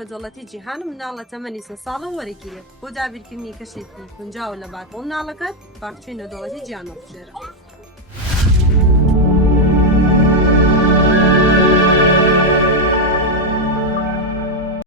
نێودەوڵەتی جیهانم مناڵە تەمەنی 3 ساڵە وەرەگیرێت بۆ دابیرکردنی کەشێکی گونجاو لە باتڵ مناڵەکەت باخچەی نێودەوڵەتی جیهان هەڵبژێرە.